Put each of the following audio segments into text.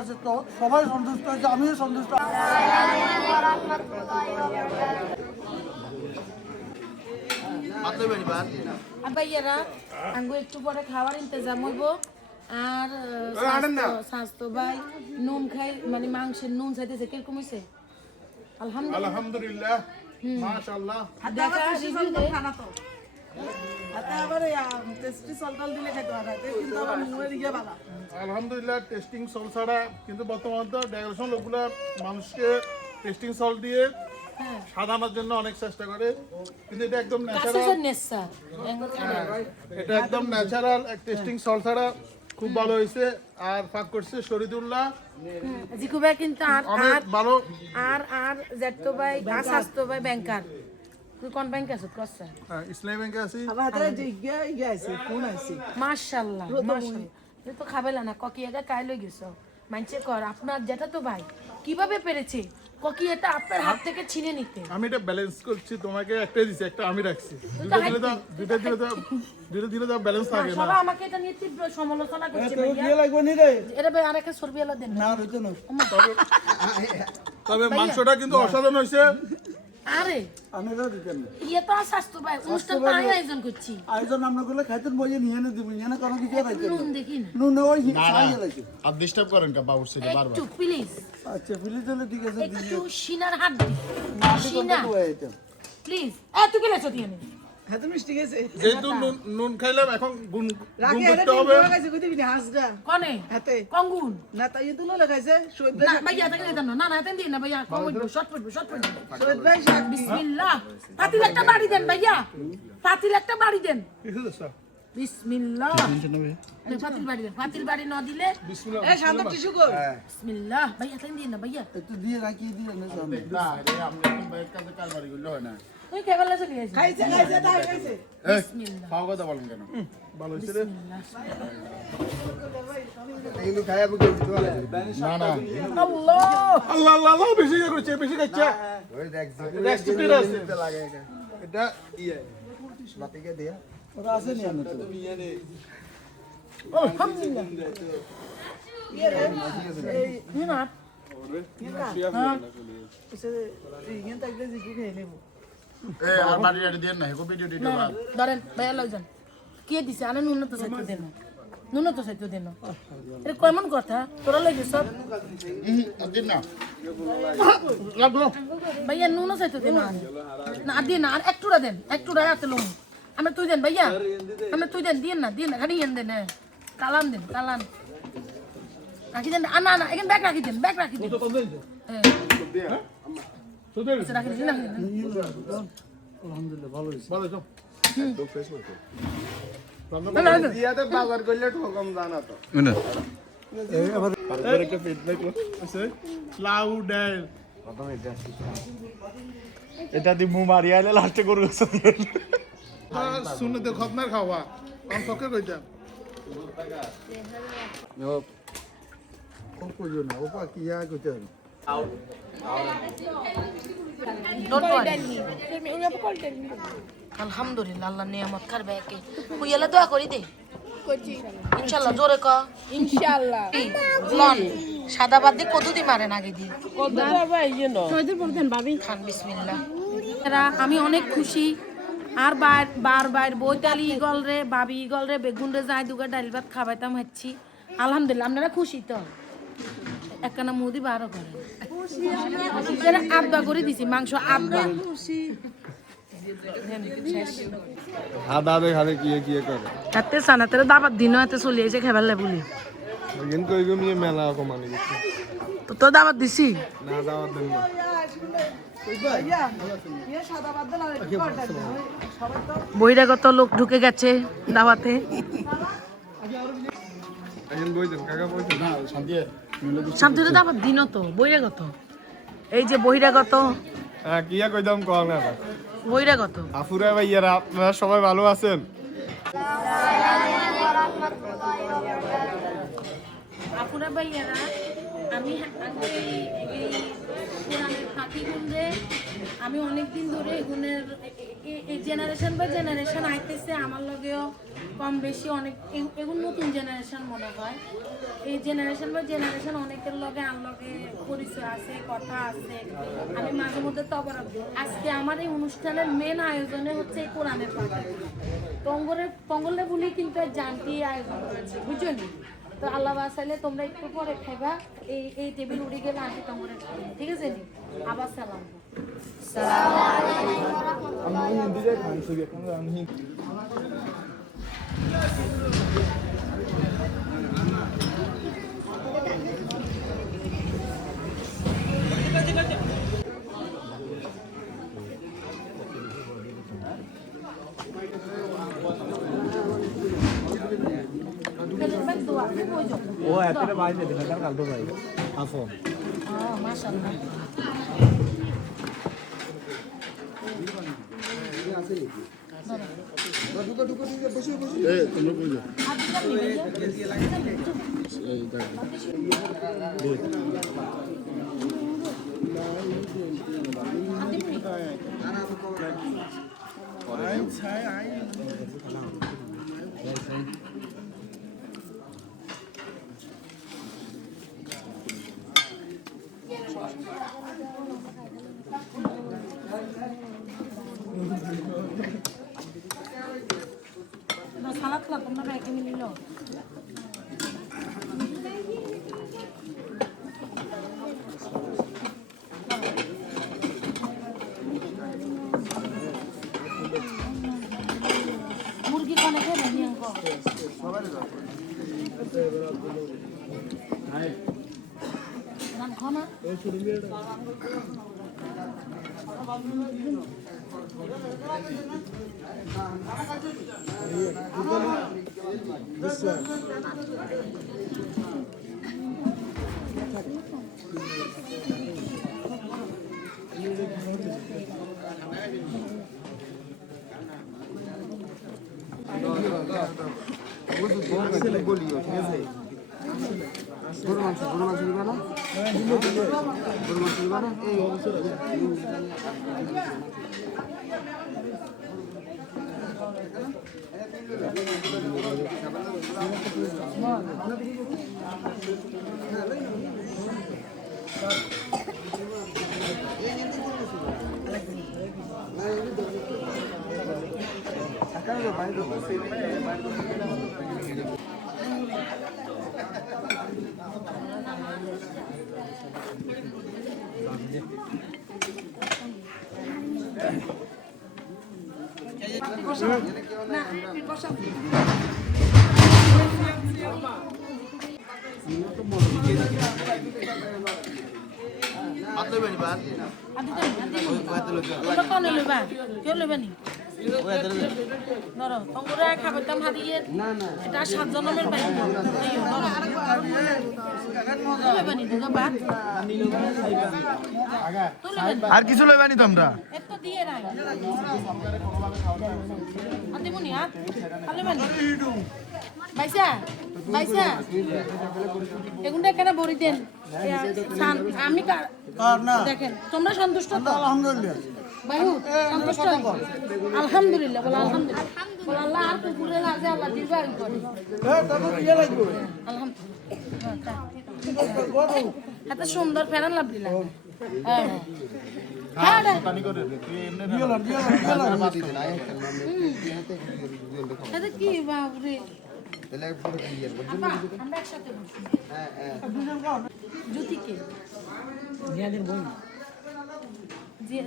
আছে তো সবাই সন্তুষ্ট হয়েছে আমিও সন্তুষ্ট ভাইয়ারা আঙ্গু একটু পরে খাওয়ার ইন্তজাম হইব। আর স্বাস্থ্য- ভাই নুন খাই মানে মাংসের নুন চাইতেছে কীরকম হয়েছে আলহামদুলিল্লাহ। আলহামদুলিল্লাহ। মাশাআল্লাহ। দেখা review দে। আলহামদুলিল্লাহ টেস্টিং সল ছাড়া কিন্তু বর্তমানে তো ডেকোরেশন লোকগুলা মানুষকে টেস্টিং সল দিয়ে হ্যাঁ। সাজানোর জন্য অনেক চেষ্টা করে। কিন্তু এটা একদম ন্যাচারাল এটা একদম ন্যাচারাল টেস্টিং সল ছাড়া খুব ভালো হয়েছে। আর ফাঁক করছে শরীদুল্লাহ। জিকু ভাই কিন্তু আর আর ভালো। আর আর জেঠতো ভাই আর স্বাস্থ্য ভাই ব্যাংকার। তুই কোন ব্যাংক আছো কসা হ্যাঁ, ইসলামী ব্যাংকে আছি মাশাআল্লাহ মাশাআল্লাহ তুই তো খাবেলা না ককি একা কাই লই গেছো মানছে কর আপনার যেটা তো ভাই কীভাবে পেরেছে ককি এটা আপনার হাত থেকে ছিনে নিতে আমি এটা ব্যালেন্স করছি তোমাকে একটাই দিছি একটা আমি রাখছি। দুটো দিলে তো দুটো দিলে তো দুটো দিলে তো ব্যালেন্স থাকে না। সবাই আমাকে এটা নিয়ে তীব্র সমালোচনা করছে লাগবে নি রে? এটা ভাই আরেকটা সরবি দেন। না রইতো না। তবে মাংসটা কিন্তু অসাধারণ হয়েছে। আরে। আমি তো দিতেন ইয়ে তো স্বাস্থ্য ভাই অনুষ্ঠান তো আমি আয়োজন করছি। আয়োজন আমরা করলে খাইতেন বইয়ে নিয়ে এনে দিব নিয়ে এনে কোনো কিছু খাইতেন নুন দেখি না। নুন ওই খাইয়ে লাগছে আর ডিস্টার্ব করেন কা বাবুর সাথে বারবার। একটু প্লিজ আচ্ছা ফিলি চলে ঠিক আছে একটু সিনার হাত দি। সিনা প্লিজ এ তুই গেলেছো দিয়ে নে যেহেতু নুন নুন খাইলাম এখন গুণ গুণ করতে হবে। কনে? হাতে। কঙ্গুন? না তাই তুলো লাগাইছে শহীদ না ভাইয়া তাকে দিতাম না। না না দিন না ভাইয়া কম হইব পড়বে শর্ট পড়বে শহীদ ভাই শাক বিসমিল্লাহ। পাতিল একটা বাড়ি দেন ভাইয়া। পাতিল একটা বাড়ি দেন। বিসমিল্লাহ। পাতিল বাড়ি দেন। পাতিল বাড়ি না দিলে এ শান্ত কই? বিসমিল্লাহ। ভাইয়া তাই দিন না ভাইয়া। একটু দিয়ে রাখি দিয়ে রে হয় না। তুই কেবল চলে গেছিস খাইছে খাইছে তাই খাইছে এই খাওয়া কথা বলেন কেন ভালো হয়েছে রে না না আল্লাহ আল্লাহ আল্লাহ আল্লাহ বেশি ইয়ে করছে বেশি খাচ্ছে এটা accepted আছে। এটা ইয়ে ওরা আছে নি আমি তো আলহামদুলিল্লাহ নুন আর ইগেন থাকলে জিকু খেয়ে নেব এই আর বাড়ি বাড়ি দিয়ে না হেকো ভিডিও দিতে না, ধরেন ভাইয়া লই কে দিছে? আরে নুন তো সাইতে দেন। নুন তো সাইতে দেন। এটা কেমন কথা? তোরা লই সব দিন না। ভাইয়া নুন সাইতে দেন না দিন না আর একটুরা দেন। একটুরা হাতে লম। আমরা তুই দেন ভাইয়া। আমরা তুই দেন দিন না দিন না। খালি এন দেন হ্যাঁ। কালান দেন কালান রাখি দেন আ, না না এখানে ব্যাগ রাখি দেন ব্যাগ রাখি দেন। হ্যাঁ? আলহামদুলিল্লাহ ভালো হয়েছে। ভালো হয়েছে। না, না, না। আছে? লাউ ডাল। এটা দি মু মারি আইলে লাস্টে গেছে শুনে তো খতনার খাওয়া। আমি সকে কইতাম। ও কইও না ওপা কি ইয়া কইতে হবে? আলহামদুলিল্লাহ আল্লাহ নিয়ামত খারবে একে হুইয়ালে দোয়া করি দে ইনশাআল্লাহ জোরে ক ইনশাআল্লাহ লন সাদা বাদ দিয়ে কদু দি মারেন আগে দিয়ে খান বিসমিল্লাহ এরা আমি অনেক খুশি আর বার বার বার বইতালি ইগল রে বাবি ইগল রে বেগুন রে যাই দুগা ডাল ভাত খাবাইতাম হচ্ছি আলহামদুলিল্লাহ আপনারা খুশি তো একখানা মুদি বারো করে এরা আব্বা করে দিছি মাংস আব্বা। আদা আদে খালে কিয়ে কিয়ে করে। এতে সানাতের দাবার দিনও এতে চলি এসে খেবার বলি। কিন্তু কই মিয়ে মেলা কমানি গেছে তো তো দাবার দিছি? না দাওয়াত দেন না। ভাইয়া ইয়ে সাদা বাদ দেন আর একটু কটা দেন সবাই তো বহিরাগত লোক ঢুকে গেছে দাওয়াতে বই দেন কাকা বই দেন শান্তি শান্তিতে দাবার দিনও তো বহিরাগত এই যে বহিরাগত হ্যাঁ কিয়া কইতাম কল না বহিরাগত আফুরা ভাইয়ারা আপনারা সবাই ভালো আছেন আপুরা ভাইয়ারা আমি আমি অনেক দিন ধরে এগুনের জেনারেশন বাই জেনারেশন আইতেছে, আমার লগেও কম বেশি অনেক এগুলো নতুন জেনারেশন মনে হয়। এই জেনারেশন বা জেনারেশন অনেকের লগে আনলগে পরিচয় আছে, কথা আছে। আমি মাঝে মধ্যে তবরক আজকে আমার এই অনুষ্ঠানের মেন আয়োজনে হচ্ছে এই কোরআনের পাঠ। পঙ্গলের পঙ্গলে বলি কিন্তু জানতি আয়োজন করেছে বুঝছ নি? তো আল্লাহ বাসাইলে তোমরা একটু পরে খাইবা। এই এই টেবিল উড়ে গেলে আন্টি তোমরা ঠিক আছে নি? আবার সালাম। আমি হিন্দিতে খান এখন আমি হিন্দি দোয়া ওই যে ও এতটা বাইরে দেখা তার কাল তো ভাই আসো Oh, mashallah. এই তোমরা বুঝো No, salat lah, তোমরা ব্যাগে মিলিল মুরগি কনে খেয়ে নেই অঙ্ক নাম খানা বলিও ঠিক আছে গরু মাংস গরু মাংস দিবা না গরু মাংস দিবা না এই আদি তো আদি তোমরা কনে লইবা? কেউ আর কিছু লইবানি তোমরা? বাইসা বাইসা। এগুনটা কেন বড়ি দেন। আমি দেখেন তোমরা সন্তুষ্ট তো। আলহামদুলিল্লাহ। বাহু সন্তুষ্ট আলহামদুলিল্লাহ বলো আলহামদুলিল্লাহ। বলো আল্লাহ আর কুকুরে লাগে আল্লাহ দীর্ঘায়ু করে। আলহামদুলিল্লাহ। এত সুন্দর ফেরান লাভ দিলা। হ্যাঁ। হ্যাঁ। এটা কি বাবরে আপা, আমরা একসাথে বসি। জ্যোতি কে? জি-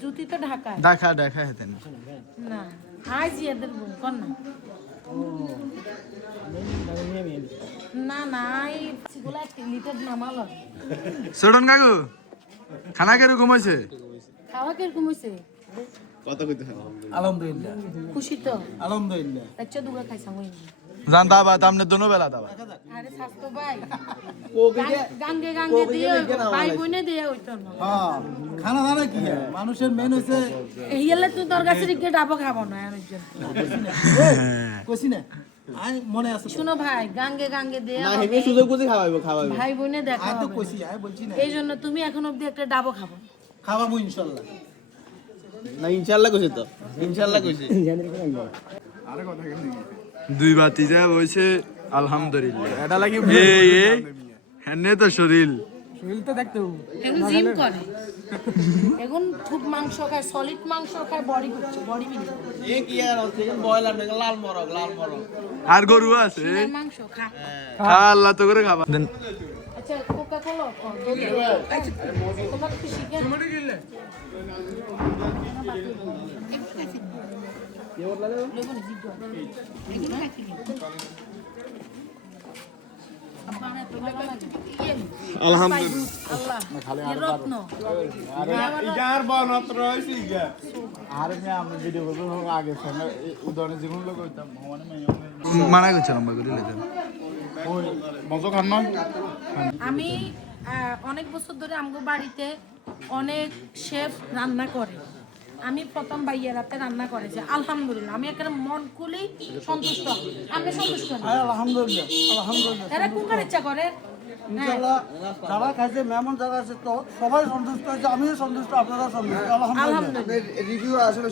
জ্যোতি তো ঢাকায়। দেখা দেখা হেতেন না। আই জিয়াদের বোন কর না? না না এই গুলা লিটার নামাল। সরন কাকু খানা কেরু ঘুমাইছে খাওয়া কীরকম হয়েছে? কত কইতে আলহামদুলিল্লাহ। খুশি তো? আলহামদুলিল্লাহ। বাচ্চা দুগা খাইছাম ওই জান দাবা তামনে দোনো বেলা দাবা আরে স্বাস্থ্য ভাই। গাঙ্গে গাঙ্গে দিয়ে ভাই বোনে দিয়ে হইতো না। হ্যাঁ খানা দানা কি মানুষের মেন হচ্ছে হিয়ালে তুই তোর কাছে রিকে ডাবো খাব না এর কইছি না। আই মনে আছে শুনো ভাই গাঙ্গে গাঙ্গে দিয়ে না হেবে সুযোগ বুঝি খাওয়াইবো খাওয়াইবো। ভাই বোনে দেখা আই তো কইছি আই বলছি না। এই জন্য তুমি এখন অব্দি একটা ডাবো খাব। খাওয়াবো ইনশাল্লাহ। না ইনশাআল্লাহ কইছে তো। ইনশাআল্লাহ কইছে। দুই বাতি যা বইছে আলহামদুলিল্লাহ। এটা লাগি এই এই এনে তো শরীর। শরীর তো দেখতে এখন জিম করে। এখন খুব মাংস খায় সলিড মাংস খায় বডি করছে বডি বিল্ডিং আর আছে বয়লার না লাল মরক লাল মরক আর গরু আছে? মাংস খা। খা আল্লাহ তো করে খাবা। দেন। আচ্ছা কোকা কোলা তোমার খুশি কেন আলহামদুলিল্লাহ রত্ন ইগার বনত্র হইছে ইগা আর মে আমরা ভিডিও করব আগে সঙ্গে উদাহরণে যেগুলো লোক হইতাম ভগবানে মেয়ে করছে লম্বা করে লেখেন ওই মজা খান না আমি অনেক বছর ধরে আমগো বাড়িতে অনেক শেফ রান্না করে। আমি প্রথম বাইয়ের রাতে রান্না করেছি আলহামদুলিল্লাহ। আমি এখানে মন খুলি সন্তুষ্ট। আমি সন্তুষ্ট। আলহামদুলিল্লাহ আলহামদুলিল্লাহ। এরা কোনকার ইচ্ছা করে? ইনশাআল্লাহ যারা খাইছে মেহমান যারা আছে তো সবাই সন্তুষ্ট হয়েছে আমিও সন্তুষ্ট আপনারা সন্তুষ্ট আলহামদুলিল্লাহ। আলহামদুলিল্লাহ। রিভিউ আসলে